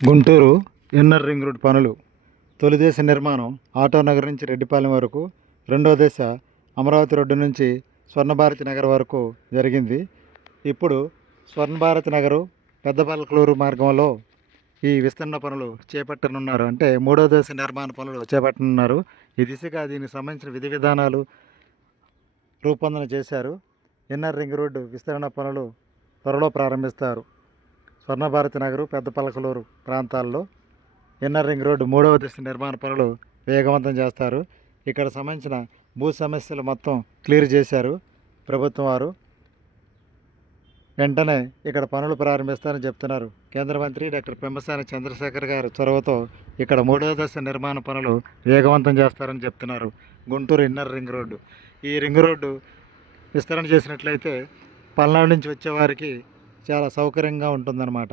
Guntur inner ring road పనులు. తొలి దశ నిర్మాణం ఆటో నగర్ నుంచి రెడ్డిపాలెం వరకు రెండో దశ అమరావతి రోడ్డు నుంచి స్వర్ణభారతి నగర్ వరకు జరిగింది. ఇప్పుడు స్వర్ణభారతి నగరు పెద్దపల్లకలూరు మార్గంలో ఈ విస్తరణ పనులు చేపట్టనున్నారు. అంటే మూడో దశ నిర్మాణ పనులు చేపట్టనున్నారు. ఈ దిశగా దీనికి సంబంధించిన విధి విధానాలు రూపొందన చేశారు. ఇన్నర్ రింగ్ రోడ్డు విస్తరణ పనులు త్వరలో ప్రారంభిస్తారు. స్వర్ణభారతి నగరు పెద్ద పలకలూరు ప్రాంతాల్లో ఇన్నర్ రింగ్ రోడ్డు మూడవ దశ నిర్మాణ పనులు వేగవంతం చేస్తారు. ఇక్కడ సంబంధించిన భూ సమస్యలు మొత్తం క్లియర్ చేశారు ప్రభుత్వం వారు. వెంటనే ఇక్కడ పనులు ప్రారంభిస్తారని చెప్తున్నారు. కేంద్ర మంత్రి డాక్టర్ పెంబసాని చంద్రశేఖర్ గారు చొరవతో ఇక్కడ మూడవ దశ నిర్మాణ పనులు వేగవంతం చేస్తారని చెప్తున్నారు. Guntur inner ring road. ఈ రింగ్ రోడ్డు విస్తరణ చేసినట్లయితే పల్నాడు నుంచి వచ్చేవారికి చాలా సౌకర్యంగా ఉంటుందన్నమాట.